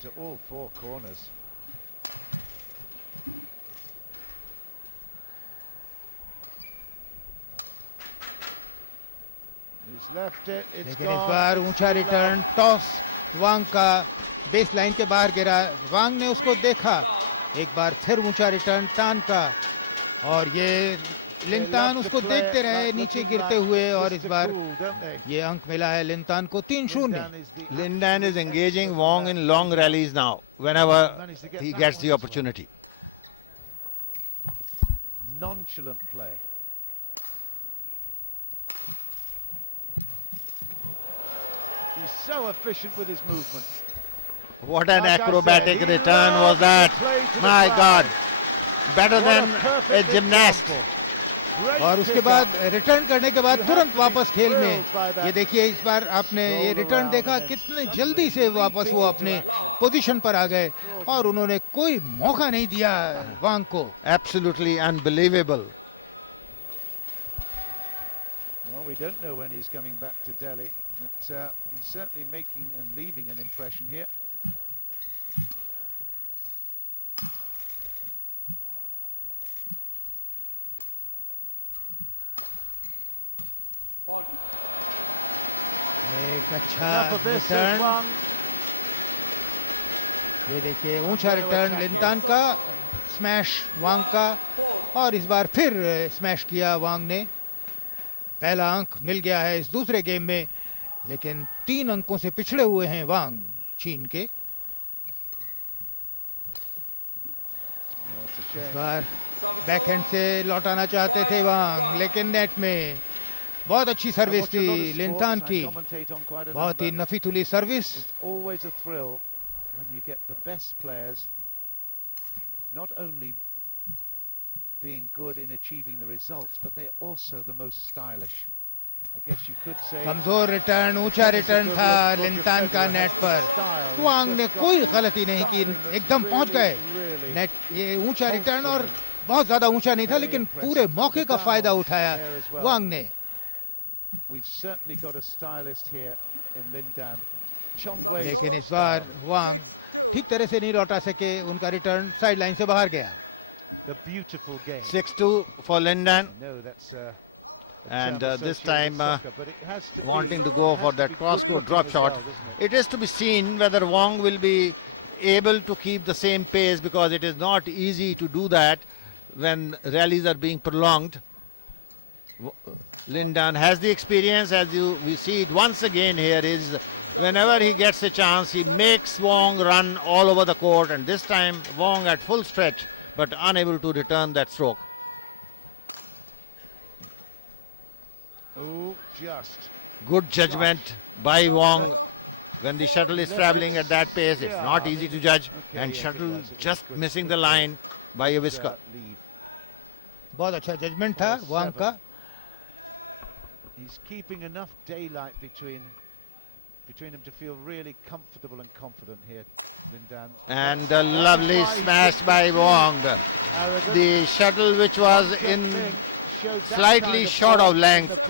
to all four corners. He's left it. It's लेकिन gone. इस बार It's ऊंचा too return low. Toss वांग का base line के बाहर गिरा। वांग ने उसको देखा, एक बार फिर ऊंचा रिटर्न टान का, और ये लिनतान उसको देखते रहे नीचे गिरते हुए, और इस बार ये अंक मिला है लिनतान को 3-0। Lin Dan is engaging Wong in long rallies now whenever he gets the opportunity. Nonchalant play. He's so efficient with his movement. What an Like I acrobatic said, he return was loves that. to play to the My crowd. God. Better What than perfect a gymnast. example. Great और उसके pickup. बाद return करने के बाद You तुरंत have to be वापस खेल में। thrilled by that. ये देखिए इस बार आपने ये Stroll रिटर्न around देखा, and then कितने suddenly जल्दी से वापस leaping वो into अपने action. पोजीशन पर आ गए, और उन्होंने कोई मौका नहीं दिया वांग को। Absolutely unbelievable. Well, we don't know when he's coming back to Delhi, but he's certainly making and leaving an impression here. एक अच्छा Enough of this, says return. Wang. ये देखिए ऊंचा रिटर्न लिनतान का, स्मैश वांग का, और इस बार फिर स्मैश किया वांग ने। पहला अंक मिल गया है इस दूसरे गेम में, लेकिन 3 अंकों से पिछड़े हुए हैं वांग चीन के। Oh, it's a इस shame. बार बैकहैंड से लौटाना चाहते थे वांग, लेकिन नेट में। बहुत अच्छी I सर्विस watch a थी lot of sports. लिनतान I की, commentate on quite a बहुत ही number. नफीतुली service. It's always a thrill when you get the best players not only being good in achieving the results, but they're also the most stylish. I guess you could say कमजोर return, ऊंचा return था लिनतान का net पर। वांग ने कोई गलती नहीं की, एकदम पहुंच गए नेट। ये ऊंचा रिटर्न और बहुत ज्यादा ऊंचा नहीं था, लेकिन पूरे मौके का फायदा उठाया वांग ने। We've certainly got a stylist here in Lindan. Chong Wei's लेकिन got इस बार style. वांग ठीक तरह से नहीं लौटा सके, उनका रिटर्न साइड लाइन से बाहर गया। The beautiful game. 6-2 for Lin Dan. I know that's a And term this associated with time soccer, but it has to wanting be, to go it has for to that be cross-court good drop looking shot. as well, doesn't It is to be seen whether Wong will be able to keep the same pace, because it is not easy to do that when rallies are being prolonged. Lin Dan has the experience, as we see it once again here, is whenever he gets a chance, he makes Wong run all over the court, and this time Wong at full stretch, but unable to return that stroke. Oh, just. Good judgment by Wong. When the shuttle is traveling at that pace, it's not easy to judge. And shuttle just missing the line by a whisker. Lead. बहुत अच्छा judgement था वांग का। He's keeping enough daylight between them to feel really comfortable and confident here, Lindan. And a lovely smash by Wong. The shuttle, which was in slightly short of length,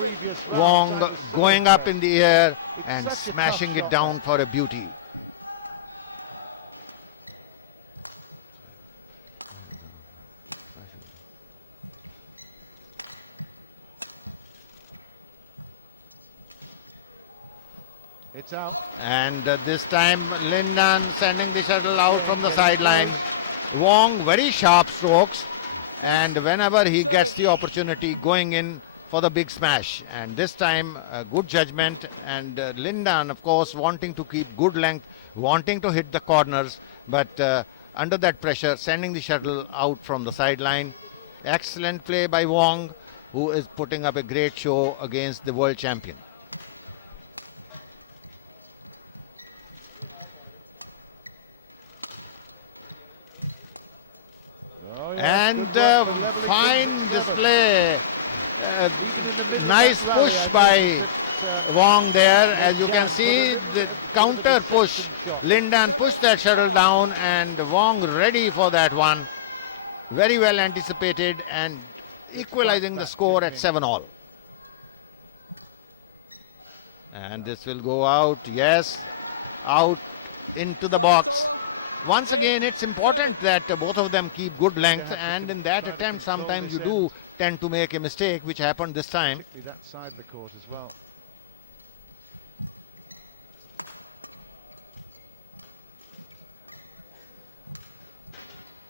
Wong going up in the air and smashing it down for a beauty. It's out. And this time Lin Dan sending the shuttle out from the sideline. Wong very sharp strokes, and whenever he gets the opportunity, going in for the big smash. And this time good judgment, and Lin Dan, of course, wanting to keep good length, wanting to hit the corners, but under that pressure sending the shuttle out from the sideline. Excellent play by Wong, who is putting up a great show against the world champion. Oh, yes, And good work for levelling fine things at 7. display. Even in the middle of Nice that rally, push I by noticed that, Wong there. As you Lin can Dan see, put a little the bit of counter a push. deception shot. Lin Dan pushed that shuttle down, and Wong ready for that one. Very well anticipated, and equalizing the score at 7-all. And this will go out. Yes, out into the box. once again, it's important that both of them keep good length, have to and in that try to attempt, control sometimes you this do end. tend to make a mistake, which happened this time. Particularly that side of the court as well.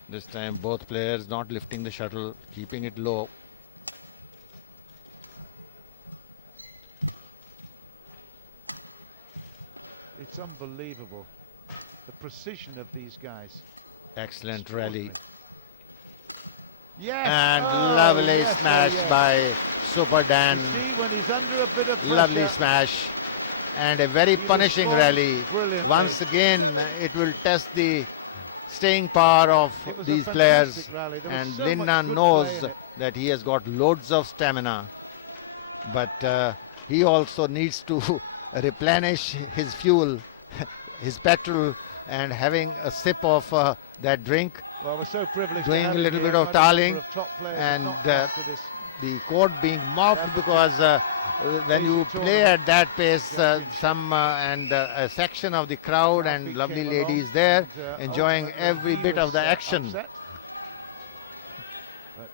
This time, both players not lifting the shuttle, keeping it low. It's unbelievable, the precision of these guys. Excellent rally. Yes! And Oh, lovely yes, oh, smash yes. by Super Dan. You see, when he's under a bit of pressure, Lovely smash. And a very he punishing responds rally. brilliantly. Once again, it will test the staying power of It was a these fantastic players. rally. There was And so much Lindan good knows play in it. that he has got loads of stamina. But he also needs to replenish his fuel, his petrol, and having a sip of that drink. Well, we're so privileged Doing to have a him little here. bit of Quite a number tarling, of top players and, have not come to this. The court being mopped because when you play at that pace, a section of the crowd and Traffic lovely came ladies along there and, enjoying ultimately every he bit was, of the action. upset. But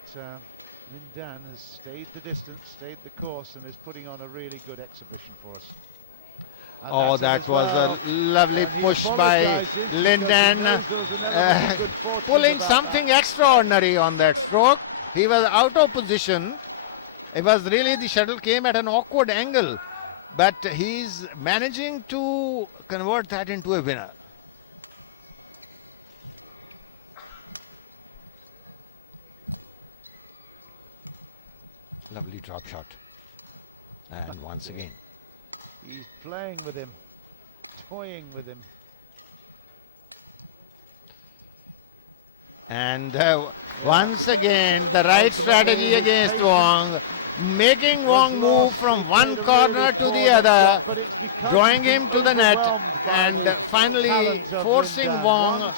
Lindan has stayed the distance, stayed the course, and is putting on a really good exhibition for us. And Oh, that's that it as was well. a lovely And he push by apologises because he Lindan, knows there was an element of good fortune pulling about something that. extraordinary on that stroke. He was out of position. It was really, the shuttle came at an awkward angle, but he's managing to convert that into a winner. Lovely drop shot. And once again. He's playing with him, toying with him. And once again, the right strategy against Wong, making Wong move from one corner to the other, drawing him to the net, and finally forcing Wong.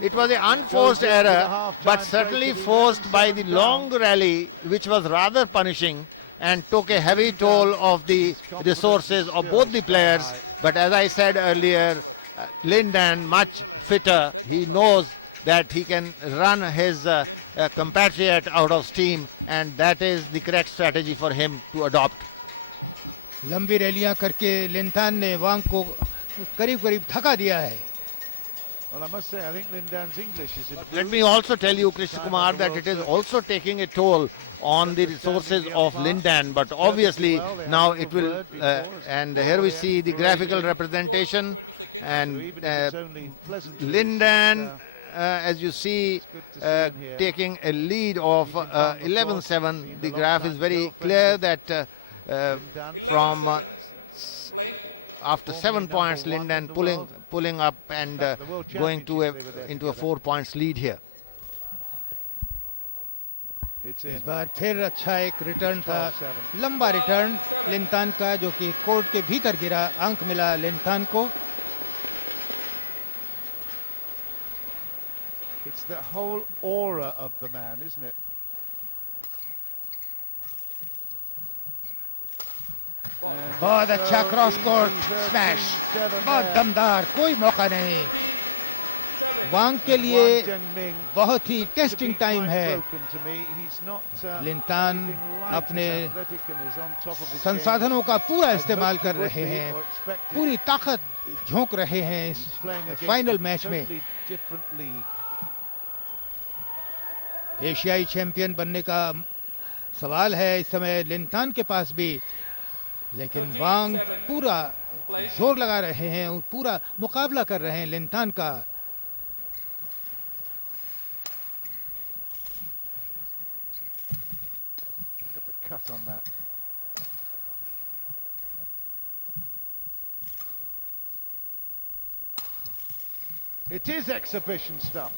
It was an unforced error, but certainly forced by the long rally, which was rather punishing and took a heavy toll of the resources of both the players. But as I said earlier, Lindan much fitter. He knows that he can run his compatriot out of steam, and that is the correct strategy for him to adopt. लंबी रैलियां करके लिंथान ने वांग को करीब-करीब थका दिया है. Well, I must say, I think Lindan's English is improved. Let me also tell you, Krishna Kumar, that it is also taking a toll on the resources of Lindan, but obviously now it will, and here we see the graphical representation, So and even if it's only pleasantries, Lindan, it's, as you see, good to see him here. taking a lead of 11-7. The graph is very clear that Lindan. from after Formerly 7 number points, one in Lindan the pulling world. up and The World going to Championship, they were there into a together. 4 points lead here. It's इस in. बार फिर अच्छा एक return था, 12-7. लंबा return लिंथान का, जो कि court के भीतर गिरा. अंक मिला लिंथान को. It's the whole aura of the man, isn't it? And बहुत it's अच्छा so cross court easy, smash, 13-7 बहुत there. दमदार, कोई मौका नहीं. वांग के And लिए Wang Zhengming बहुत ही looks to testing be time quite है. broken to me. He's not लिंथान anything like अपने as athletic and is on top of his संसाधनों का पूरा game as I'd इस्तेमाल hoped कर he would रहे be हैं. or expected. पूरी ताकत झोंक रहे हैं इस He's playing against final a match में. totally different league. एशियाई चैंपियन बनने का सवाल है इस समय लिंथान के पास भी, लेकिन वांग पूरा जोर लगा रहे हैं, पूरा मुकाबला कर रहे हैं लिंथान का. Look at the cut on that. It is exhibition stuff.